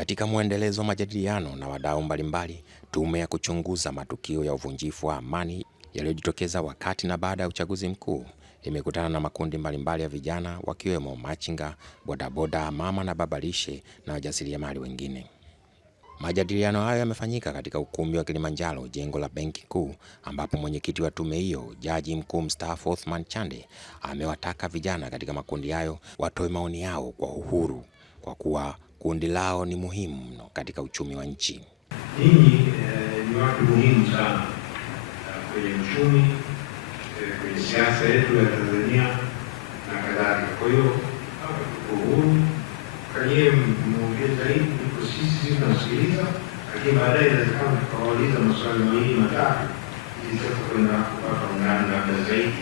Katika muendelezo wa majadiliano na wadau mbalimbali, tume ya kuchunguza matukio ya uvunjifu wa amani yaliyojitokeza wakati na baada ya uchaguzi mkuu imekutana na makundi mbalimbali ya vijana wakiwemo machinga, bodaboda, mama na babalishe na wajasiriamali wengine. Majadiliano hayo yamefanyika katika ukumbi wa Kilimanjaro, jengo la Benki Kuu, ambapo mwenyekiti wa tume hiyo, Jaji Mkuu Mstaafu Othman Chande, amewataka vijana katika makundi hayo watoe maoni yao kwa uhuru kwa kuwa kundi lao ni muhimu mno katika uchumi wa nchi. Ninyi ni watu muhimu sana kwenye uchumi, kwenye siasa yetu ya Tanzania na kadhalika. Kwa hiyo hapa tuko huru, kanyie muongee zaidi kuliko sisi tunasikiliza, lakini baadaye inawezekana tukawauliza maswali mawili matatu ili sasa kwenda kupata undani labda zaidi,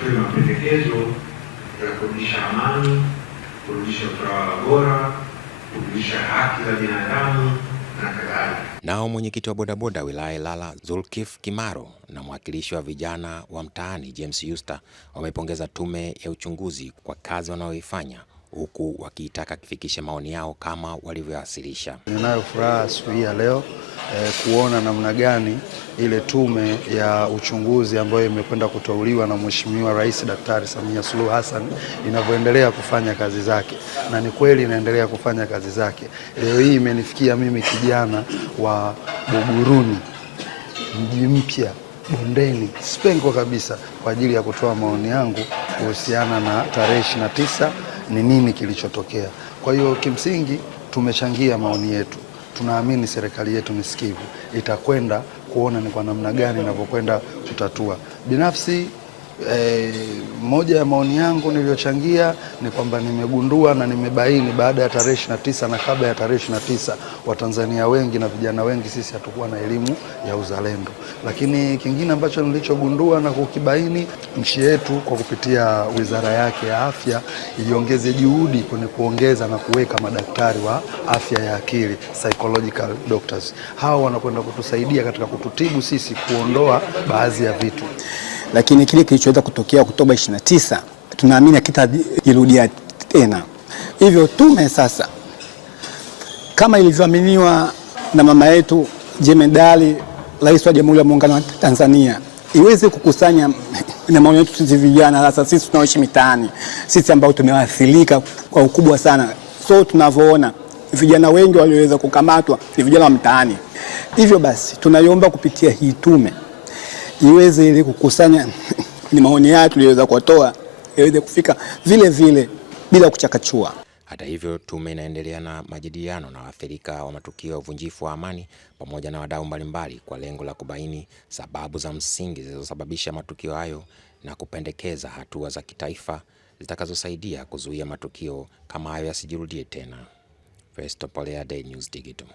tuwe mapendekezo ya kurudisha amani, kurudisha utawala bora, kurudisha haki za binadamu na kadhalika. Nao mwenyekiti wa bodaboda wilaya Ilala Zulkif Kimaro na mwakilishi wa vijana wa mtaani James Yusta wamepongeza tume ya uchunguzi kwa kazi wanayoifanya, huku wakiitaka kufikisha maoni yao kama walivyowasilisha. Ninayo furaha siku hii ya leo kuona namna gani ile tume ya uchunguzi ambayo imekwenda kuteuliwa na Mheshimiwa Rais Daktari Samia Suluhu Hassan inavyoendelea kufanya kazi zake, na ni kweli inaendelea kufanya kazi zake. Leo hii imenifikia mimi kijana wa Buguruni, mji mpya, Bondeni, Spengo kabisa, kwa ajili ya kutoa maoni yangu kuhusiana na tarehe 29 ni nini kilichotokea. Kwa hiyo kimsingi tumechangia maoni yetu. Tunaamini serikali yetu ni sikivu, itakwenda kuona ni kwa namna gani inavyokwenda kutatua. Binafsi moja ya maoni yangu niliyochangia ni kwamba nimegundua na nimebaini baada ya tarehe 29 na kabla ya tarehe 29 Watanzania wengi na vijana wengi sisi hatukuwa na elimu ya uzalendo. Lakini kingine ambacho nilichogundua na kukibaini, nchi yetu kwa kupitia wizara yake ya afya iliongeze juhudi kwenye kuongeza na kuweka madaktari wa afya ya akili, psychological doctors. Hao wanakwenda kutusaidia katika kututibu sisi, kuondoa baadhi ya vitu. Lakini kile kilichoweza kutokea Oktoba 29 tunaamini hakitajirudia tena. Hivyo tume sasa, kama ilivyoaminiwa na mama yetu Jemedali Rais wa Jamhuri ya Muungano wa Tanzania, iweze kukusanya na maoni yetu sisi vijana, sasa sisi tunaoishi mitaani, sisi ambao tumeathirika kwa ukubwa sana. So tunavyoona vijana wengi walioweza kukamatwa ni vijana wa mtaani. Hivyo basi tunaiomba kupitia hii tume iweze ili kukusanya ni maoni yetu tuliyoweza kutoa, iweze kufika vile vile bila kuchakachua. Hata hivyo, tume inaendelea na majadiliano na waathirika wa matukio ya uvunjifu wa amani pamoja na wadau mbalimbali kwa lengo la kubaini sababu za msingi zilizosababisha matukio hayo na kupendekeza hatua za kitaifa zitakazosaidia kuzuia matukio kama hayo yasijirudie tena. Festo Polea, Day News Digital.